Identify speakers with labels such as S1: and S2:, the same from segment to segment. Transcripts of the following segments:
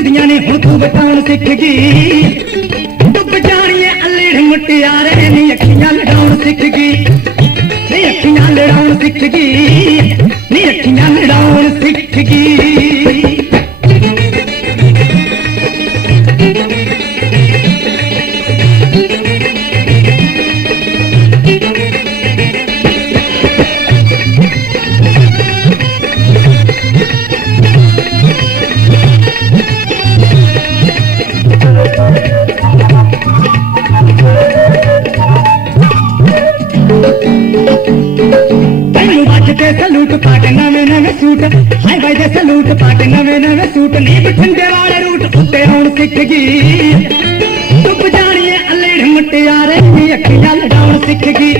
S1: ਹੁੰਦੀਆਂ ਨੇ, ਹੁਣ ਤੂੰ ਬਤਾਉਣ ਸਿੱਖ ਗਈ। ਡੁੱਬ ਜਾਣੀਏ ਅੱਲੜ ਮੁਟਿਆਰੇ ਨੀ ਅੱਖੀਆਂ ਲੜਾਉਣ ਸਿੱਖ ਗਈ। ਨੀ ਅੱਖੀਆਂ ਲੜਾਉਣ ਸਿੱਖ ਗਈ, ਨੀ ਅੱਖੀਆਂ ਲੜਾਉਣ ਸਿੱਖ ਗਈ। ਦੇ ਸਲੂਟ ਨਵੇਂ ਨਵੇਂ ਸੂਟ, ਨਹੀਂ ਬਠਿੰਡੇ ਵਾਲੇ ਰੂਟ ਉੱਤੇ ਆਉਣ ਸਿੱਖ ਗਈ। ਡੁੱਬ ਜਾਣੀਏ, ਅੱਲੜ ਮੁਟਿਆਰੇ ਨੀ ਅੱਖੀਆਂ ਲੜਾਉਣ ਸਿੱਖ ਗਈ।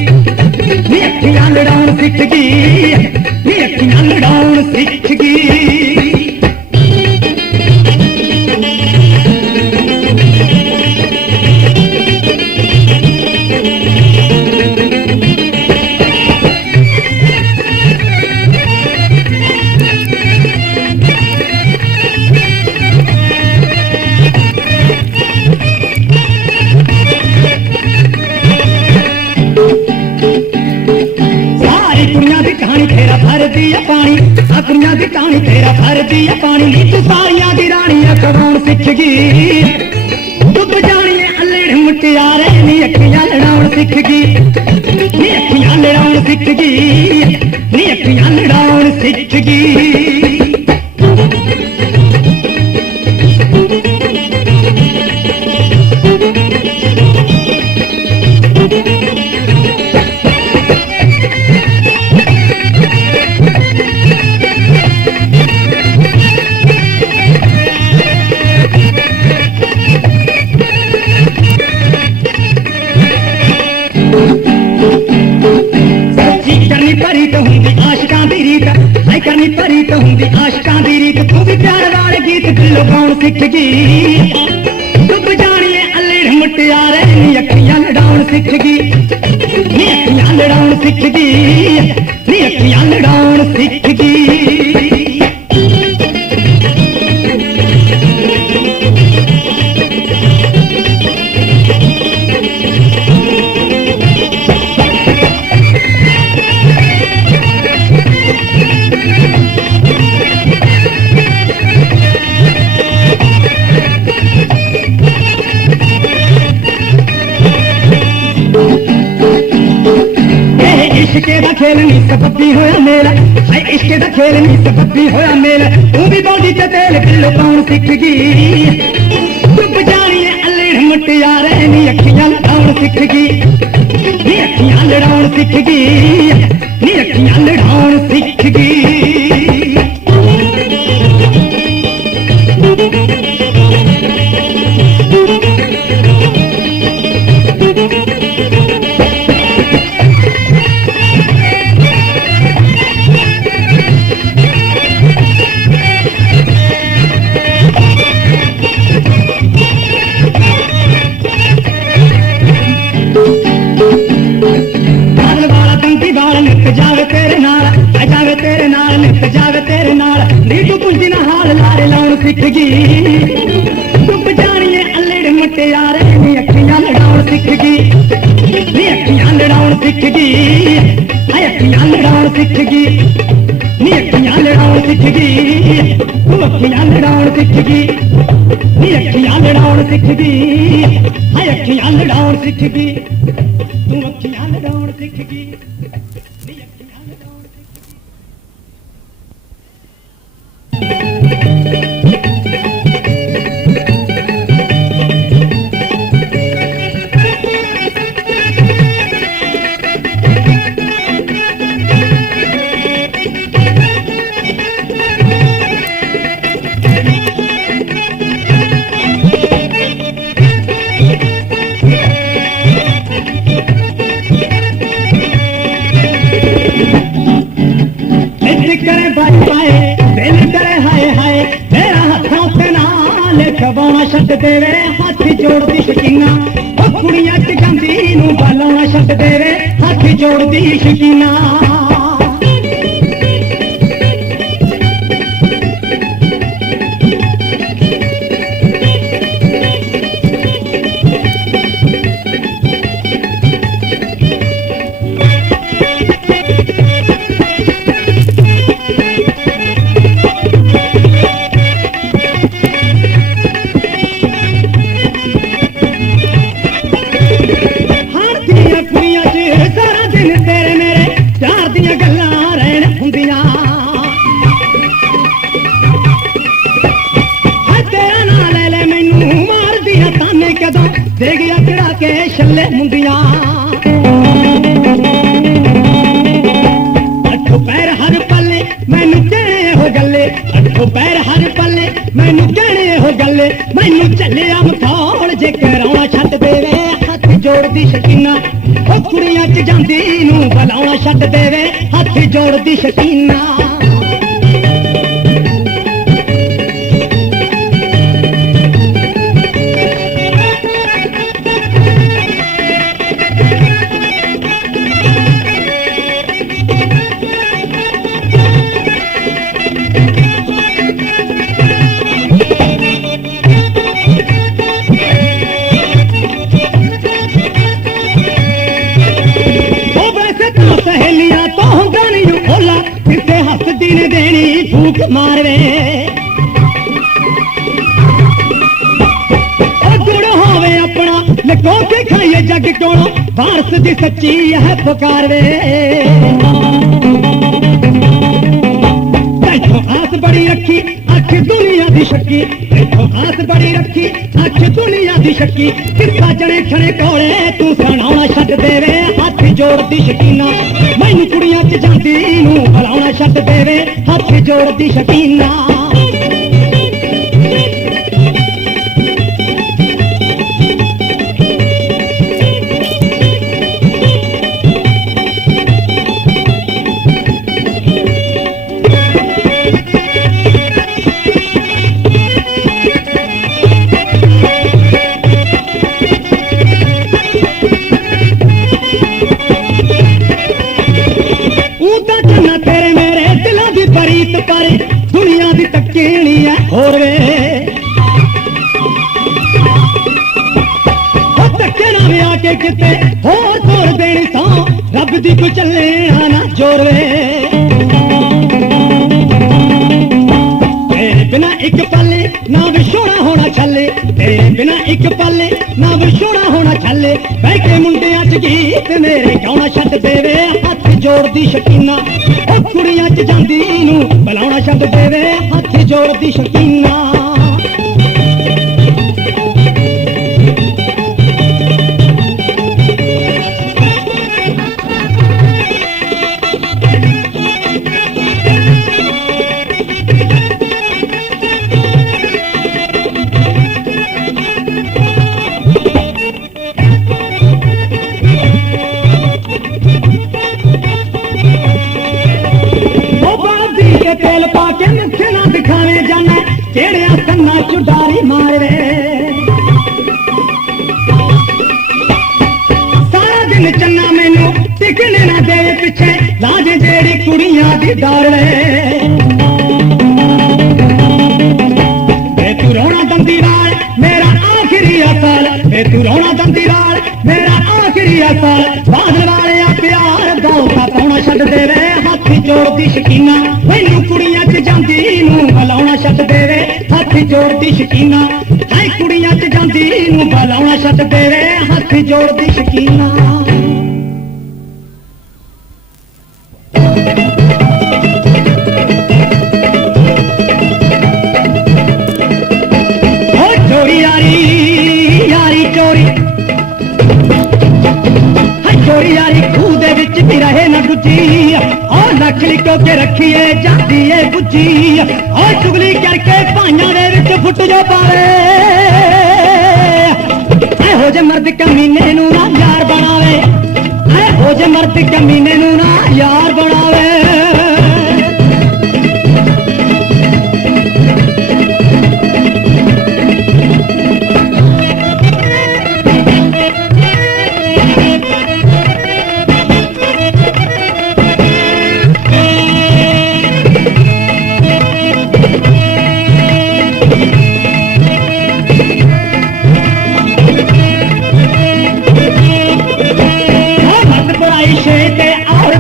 S1: ਨੀ ਅੱਖੀਆਂ ਲੜਾਉਣ ਸਿੱਖ ਗਈ, ਨੀ ਅੱਖੀਆਂ ਲੜਾਉਣ ਸਿੱਖ ਗਈ। ਭਰਦੀ ਆ ਦੀ ਕਹਾਣੀ ਤੇਰਾ ਭਰਦੀ ਹੈ ਪਾਣੀ ਨੀ, ਤੂੰ ਸਾਰੀਆਂ ਦੀ ਰਾਣੀ ਆ ਕਰਾਉਣ ਸਿੱਖ ਗਈ। ਡੁੱਬ ਜਾਣੀਏ, ਅੱਲੜ ਮੁਟਿਆਰੇ ਨੀ ਅੱਖੀਆਂ ਲੜਾਉਣ ਸਿੱਖ ਗਈ। ਨੀ ਅੱਖੀਆਂ ਲੜਾਉਣ ਸਿੱਖ ਗਈ, ਨੀ ਅੱਖੀਆਂ ਲੜਾਉਣ ਸਿੱਖ ਗਈ। ਗਾਉਣ ਸਿੱਖ ਗਈ ਡੁੱਬ ਜਾਣੀਏ ਅੱਲੜ ਮੁਟਿਆਰੇ ਨੀ ਅੱਖੀਆਂ ਲੜਾਉਣ ਸਿੱਖ ਗਈ ਨੀ ਅੱਖੀਆਂ ਖੇਲ ਨਹੀਂ ਸਬੱਬੀ ਹੋਇਆ ਮੇਰਾ ਹਾਏ, ਇਸ਼ਕੇ ਦਾ ਖੇਲ ਨਹੀਂ ਸਬੱਬੀ ਹੋਇਆ ਮੇਰਾ ਤੂੰ ਵੀ ਬੋਲੀ ਤੇ ਤੇਲ ਕਿਲੋ ਪਾਉਣ ਸਿੱਖ ਗਈ। ਡੁੱਬ ਜਾਣੀਏ ਅੱਲੜ ਮੁਟਿਆਰੇ ਨੀ ਅੱਖੀਆਂ ਲੜਾਉਣ ਸਿੱਖ ਗਈ। ਨੀ ਅੱਖੀਆਂ ਲੜਾਉਣ ਸਿੱਖ ਗਈ। ਨੀ ਅੱਖੀਆਂ ਲੜਾਉਣ ਸਿੱਖ ਗਈ। ਗਈ ਡੁੱਬ ਜਾਣੀਏ, ਅੱਲੜ ਮੁਟਿਆਰੇ ਨੀ ਅੱਖੀਆਂ ਲੜਾਉਣ ਸਿੱਖ ਗਈ। ਨੀ ਅੱਖੀਆਂ ਲੜਾਉਣ ਸਿੱਖ ਗਈ। ਆ ਅੱਖੀਆਂ ਲੜਾਉਣ ਸਿੱਖ ਗਈ। ਨੀ ਅੱਖੀਆਂ ਲੜਾਉਣ ਸਿੱਖ ਗਈ। ਤੂੰ ਅੱਖੀਆਂ ਲੜਾਉਣ ਸਿੱਖ ਗਈ। ਨੀ ਅੱਖੀਆਂ ਲੜਾਉਣ ਸਿੱਖ ਗਈ। ਆ ਅੱਖੀਆਂ ਲੜਾਉਣ ਸਿੱਖ ਗਈ। ਤੂੰ ਅੱਖੀਆਂ ਲੜਾਉਣ ਸਿੱਖ ਗਈ। ਅੱਠੋ ਪੈਰ ਹਰ ਪੱਲੇ, ਮੈਨੂੰ ਕਹਿਣੇ ਹੋ ਗੱਲੇ, ਮੈਨੂੰ ਚੱਲਿਆ ਮਖੌਲ, ਜੇ ਕਰਾਉਣਾ ਛੱਡ ਦੇਵੇ, ਹੱਥ ਜੋੜਦੀ ਸ਼ਕੀਨਾ। ਉਹ ਕੁੜੀਆਂ ਚ ਜਾਂਦੀ ਨੂੰ ਬੁਲਾਉਣਾ ਛੱਡ ਦੇਵੇ, ਹੱਥ ਜੋੜਦੀ ਸ਼ਕੀਨਾ। ਦੇਣੀ ਮਾਰਵੇ। ਗੁੜ ਹੋਵੇ ਆਪਣਾ ਲਗੋ ਕੇ ਖਾਈਏ ਜੱਗ ਕੋਲੋਂ ਵਾਰਸ ਦੀ ਸੱਚੀ ਹੈ ਪੁਕਾਰਵੇ। ਤੈਥੋਂ ਆਸ ਬੜੀ ਰੱਖੀ, ਅੱਖ ਦੁਨੀਆ ਦੀ ਸ਼ੱਕੀ। ਤੈਥੋਂ ਆਸ ਬੜੀ ਰੱਖੀ, ਅੱਖ ਦੁਨੀਆ ਦੀ ਸ਼ੱਕੀ। ਕਿੱਸਾ ਜਣੇ ਖਣੇ ਕੋਲੇ, ਤੂੰ ਸੁਣਾਉਣਾ ਛੱਡ ਦੇਵੇ। ਹੱਥ ਜੋੜਦੀ ਸ਼ਕੀਨਾ, ਮੈਨੂੰ ਕੁੜੀਆਂ ਚ ਜਾਂਦੀ ਨੂੰ ਬੁਲਾਉਣਾ ਛੱਡ ਦੇਵੇ। ਹੱਥ ਜੋੜਦੀ ਚ ਗੀਤ ਮੇਰੇ ਗਾਉਣਾ ਛੱਡ ਦੇਵੇ, ਹੱਥ ਜੋੜਦੀ ਸ਼ਕੀਨਾ। ਉਹ ਕੁੜੀਆਂ ਚ ਜਾਂਦੀ ਨੂੰ ਬੁਲਾਉਣਾ ਛੱਡ ਦੇਵੇ, ਹੱਥ ਜੋੜਦੀ ਸ਼ਕੀਨਾ। ਪਿੱਛੇ ਲਾਜ ਜਿਹੜੀ ਕੁੜੀਆਂ ਦੀ ਡਾਰਵੇ ਵੇ। ਤੂੰ ਰੋਣਾ ਦੰਦੀ ਨਾਲ ਮੇਰਾ ਆਖਰੀ ਅਸਲ। ਵੇ ਤੂੰ ਰੋਣਾ ਦੰਦੀ ਨਾਲ ਮੇਰਾ ਆਖਰੀ ਅਸਲ। ਬਾਦਲ ਵਾਲਿਆ ਪਿਆਰ ਦਾ ਉਤਾ ਪਾਉਣਾ ਛੱਡ ਦੇਵੇ, ਹੱਥ ਜੋੜਦੀ ਸ਼ਕੀਨਾ। ਮੈਨੂੰ ਕੁੜੀਆਂ ਚ ਜਾਂਦੀ ਨੂੰ ਬੁਲਾਉਣਾ ਛੱਡ ਦੇਵੇ, ਹੱਥ ਜੋੜਦੀ ਸ਼ਕੀਨਾ। ਹਾਏ ਕੁੜੀਆਂ ਚ ਜਾਂਦੀ ਨੂੰ ਬੁਲਾਉਣਾ ਛੱਡ ਦੇਵੇ, ਹੱਥ ਜੋੜਦੀ ਸ਼ਕੀਨਾ। ਗੁੱਜੀ ਓ ਲੱਖ ਲਿਕੋ ਕੇ ਰੱਖੀਏ ਜਾਂਦੀ ਏ ਗੁੱਜੀ ਓ ਚੁਗਲੀ ਕਰਕੇ ਭਾਈਆਂ ਦੇ ਵਿੱਚ ਫੁੱਟ ਜਾ ਪਾਵੇ। ਇਹੋ ਜੇ ਮਰਦ ਕਮੀਨੇ ਨੂੰ ਨਾ ਯਾਰ ਬਣਾਵੇ। ਇਹੋ ਜੇ ਮਰਦ ਕਮੀਨੇ ਨੂੰ ਨਾ ਯਾਰ ਬਣਾਵੇ।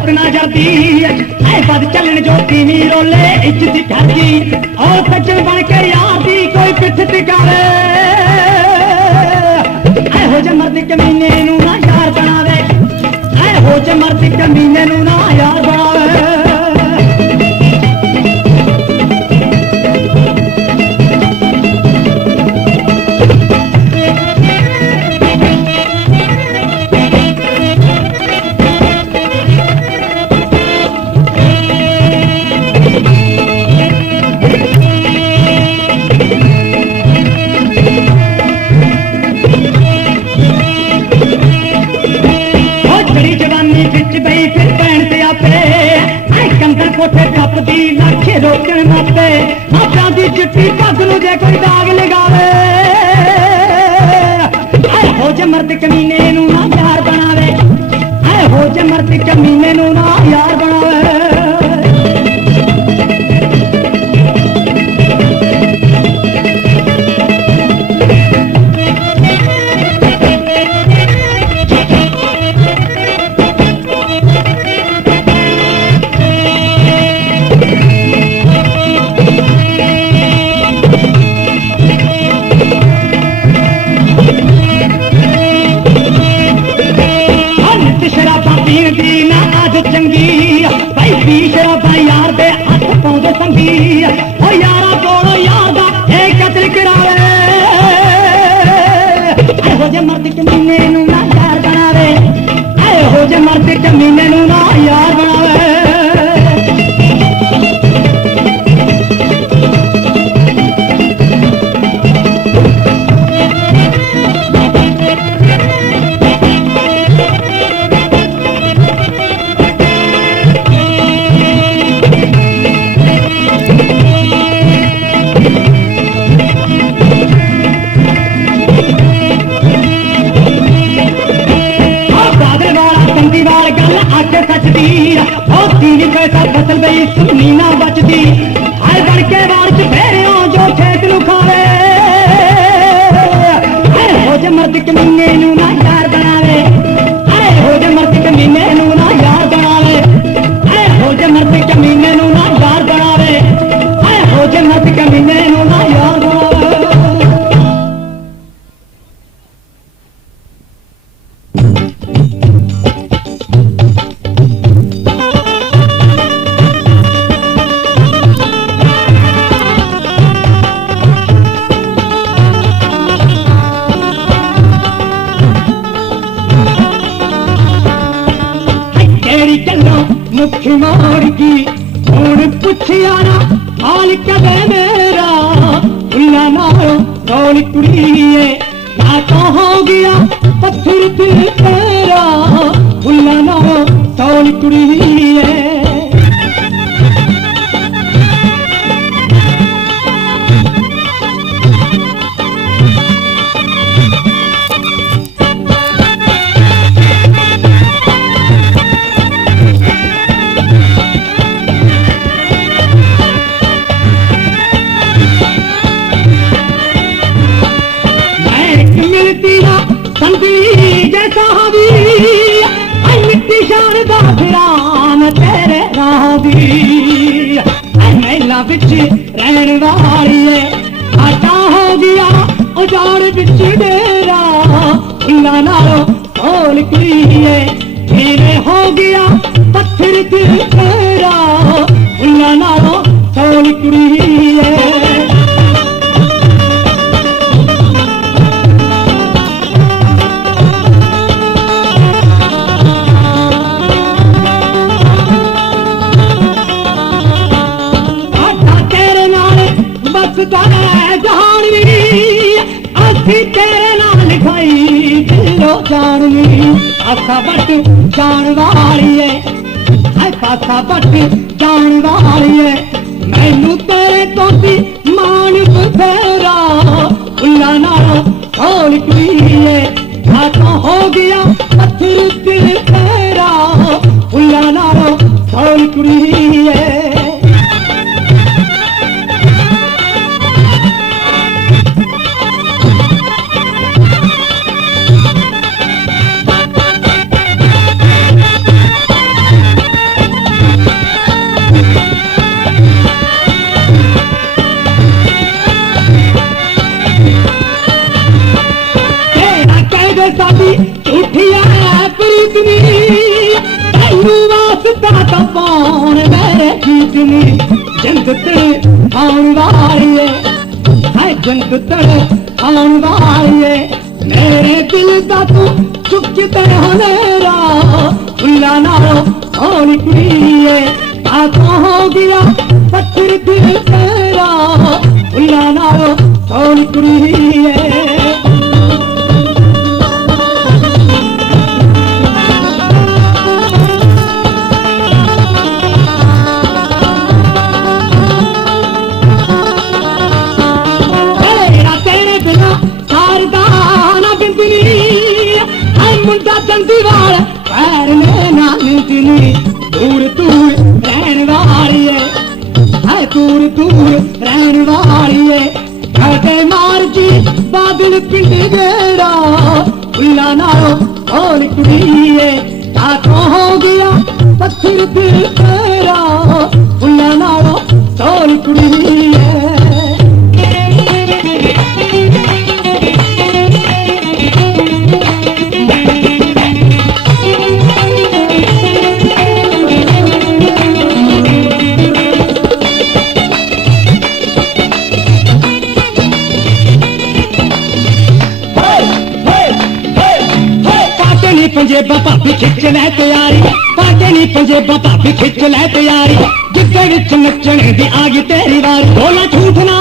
S1: ਨਾ ਜਾਂਦੀ ਐ ਬਦ ਚੱਲਣ ਜੋਤੀ ਨੀ ਰੋਲੇ, ਇੱਜ਼ਤ ਕਰਦੀ ਓ ਸੱਜਣ ਬਣ ਕੇ ਯਾਰ ਦੀ ਕੋਈ ਪਿੱਠ ਟਿਕਾਵੇ ਇਹੋ ਜਿਹੇ ਮਰਦ ਕਮੀਨੇ ਨੂੰ ਨਾ ਯਾਰ ਬਣਾਵੇ। ਇਹੋ ਜਿਹੇ ਮਰਦ ਕਮੀਨੇ ਨੂੰ ਨਾ ਯਾਰ ਬਣਾਵੇ ਮਾਪਿਆਂ ਦੀ ਚਿੱਟੀ ਪੱਗ ਨੂੰ ਜੇ ਕੋਈ ਦਾਗ ਲਗਾਵੇ। ਐ ਹੋ ਜੇ ਮਰਦ ਕਮੀਨੇ ਨੂੰ ਨਾ ਯਾਰ ਬਣਾਵੇ। ਐ ਹੋ ਜੇ ਮਰਦ ਕਮੀਨੇ ਨੂੰ ਨਾ ਯਾਰ ਬਣਾਵੇ। ਪੀਣ ਦੀ ਨਾ ਆਦਤ ਚੰਗੀ ਭਾਈ ਪੀ ਸ਼ਰਾਬਾਂ ਯਾਰ ਦੇ ਹੱਥ ਪਾਉਂਦੇ ਸੰਗੀ ਸੱਚਦੀ ਉਹ ਤੀਨ ਪੈਸਾ ਫਸਲ ਬਈ ਸੁਣੀ ਨਾ ਬਚਦੀ। ਹਾਏ ਬਣ ਕੇ ਵਾਰ ਮੁੱਖ ਮੋੜ ਗਈ ਹੁਣ ਪੁੱਛਿਆ ਨਾ, ਹਾਲ ਕਦੇ ਮੇਰਾ? ਉੱਲਾ ਮਾਰੋ ਰੋਲ ਕੁੜੀਏ? ਨਾ ਤਾਂ ਹੋ ਗਿਆ ਪੱਥਰ ਦਿਲ ਤੇਰਾ। ਉੱਲਾ ਮਾਰੋ ਰੋਲ ਕੁੜੀਏ? ਖੁਸ਼ੀ ਰਹਿਣ ਵਾਲੀ ਏ ਆਟਾ ਹੋ ਗਿਆ ਉਜਾੜ ਵਿੱਚ ਡੇਰਾ। ਇਹਨਾਂ ਨਾਲੋਂ ਹੋਲ ਕਰੀਏ ਇਹਨੇ ਹੋ ਗਿਆ, ਪੱਥਰ ਦਿਲ ਲਿਖਾਈ ਦਿਲੋਂ ਜਾਣ ਵੀ ਆਸਾ ਬੱਟ ਜਾਣ ਵਾਲੀ ਏ। ਹਾਏ ਪਾਸਾ ਬੱਟ ਜਾਣ ਵਾਲੀ ਏ। ਮੈਨੂੰ ਤੇਰੇ ਤੋਂ ਵੀ ਮਾਣ ਬਥੇਰਾ। ਉੱਲਾ ਨਾਲ ਹੋਲ ਕੁੜੀਏ ਆਤਾ ਹੋ ਗਿਆ ਪੱਥਰ ਮੇਰੇ ਜੰਗ ਤੇ ਆਉਣ ਵਾਲੀ ਏ ਹਾਏ ਜੰਗ ਤੇ ਆਉਣ ਵਾਲੀ ਏ ਮੇਰੇ ਦਿਲ ਦਾ ਤੂੰ ਚੁੱਕ ਤੇ ਹਨੇਰਾ। ਫੁੱਲਾ ਨਾਲੋਂ ਹੌਲੀ ਕੁੜੀਏ ਆਤਾ ਹੋ ਗਿਆ ਪੱਥਰ ਦਿਲ ਤੇਰਾ। ਫੁੱਲਾ ਨਾਲੋਂ ਹੌਲੀ ਕੁੜੀਏ ਪਾਟੇ ਨੀ ਪੰਜੇਬਾਂ ਭਾਬੀ ਖਿੱਚ ਲੈ ਤਿਆਰੀ ਪਾਟੇ ਨੀ ਪੰਜੇਬਾਂ ਭਾਬੀ ਖਿੱਚ ਲੈ ਤਿਆਰੀ ਜਿੱਦੇ ਵਿੱਚ ਨੱਚਣ ਦੀ ਆ ਗਈ ਤੇਰੀ ਵਾਰ ਬੋਲਾ ਝੂਠ ਨਾ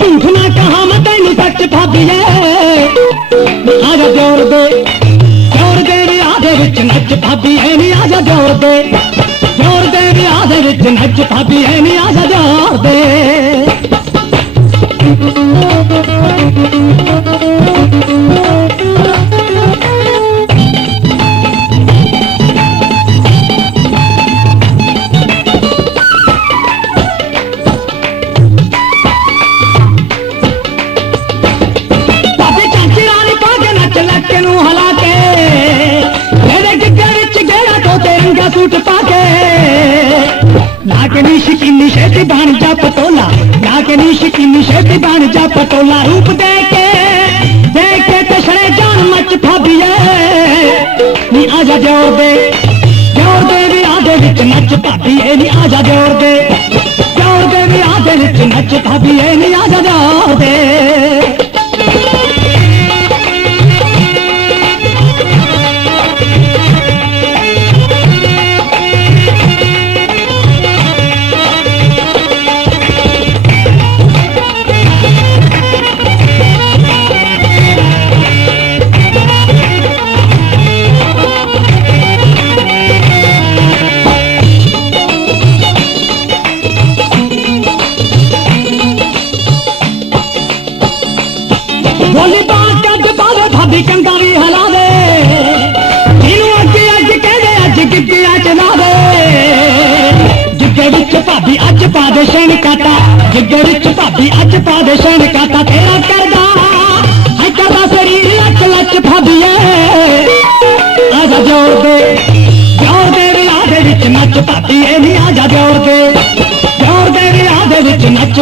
S1: ਝੂਠ ਨਾ ਕਹਾ ਮੈਂ ਤੈਨੂੰ ਸੱਚ ਭਾਬੀਏ ਆ ਜਾ ਜੋਰ ਦੇ ਜੋਰ ਦੇ ਵਿਆਹ ਦੇ ਵਿੱਚ ਨੱਚ ਭਾਬੀਏ ਨੀ ਆ ਜਾ ਜੋਰ ਦੇ ਜੋਰ ਦੇ ਵਿਆਹ ਦੇ ਵਿੱਚ ਨੱਚ ਭਾਬੀਏ ਨੀ ਆ ਜਾ ਜੋਰ ਦੇ ਲਾ ਕੇ ਨੀ ਬਣ ਜਾ ਪਟੋਲਾ। ਲਾ ਕੇ ਨੀ ਬਣ ਜਾ ਪਟੋਲਾ। ਰੂਪ ਦੇ ਕੇ ਦੇ ਕੇ ਤੇ ਜਾਨ ਮੱਚ ਭਾਬੀਏ। ਨੀ ਆ ਜਾ ਜੋਰ ਦੇ ਜੋਰ ਦੇ ਵਿਆਹ ਦੇ ਵਿੱਚ ਨੱਚ ਭਾਬੀਏ। ਨੀ ਆ ਜਾ ਜੋਰ ਦੇ ਜੋਰ ਦੇ ਵਿਆਹ ਦੇ ਵਿੱਚ ਨੱਚ ਭਾਬੀਏ। ਨੀ ਆ ਜਾ ਜੋਰ ਦੇ।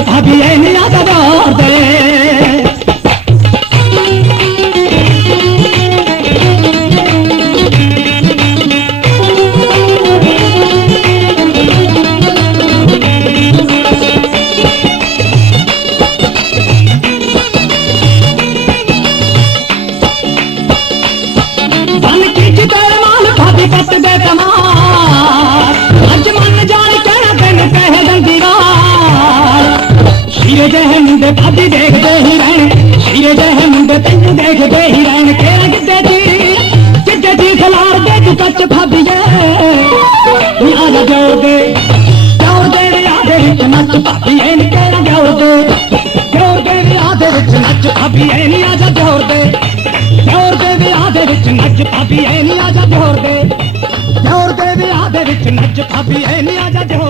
S1: ਵਿੱਚ ਨੱਚ ਭਾਬੀ ਐ ਨੀ ਆ ਜੋਰ ਦੇ। ਜੋਰ ਦੇ ਵਿਆਹ ਦੇ ਵਿੱਚ ਨੱਚ ਭਾਬੀ ਐ ਨੀ ਆ ਜੋਰ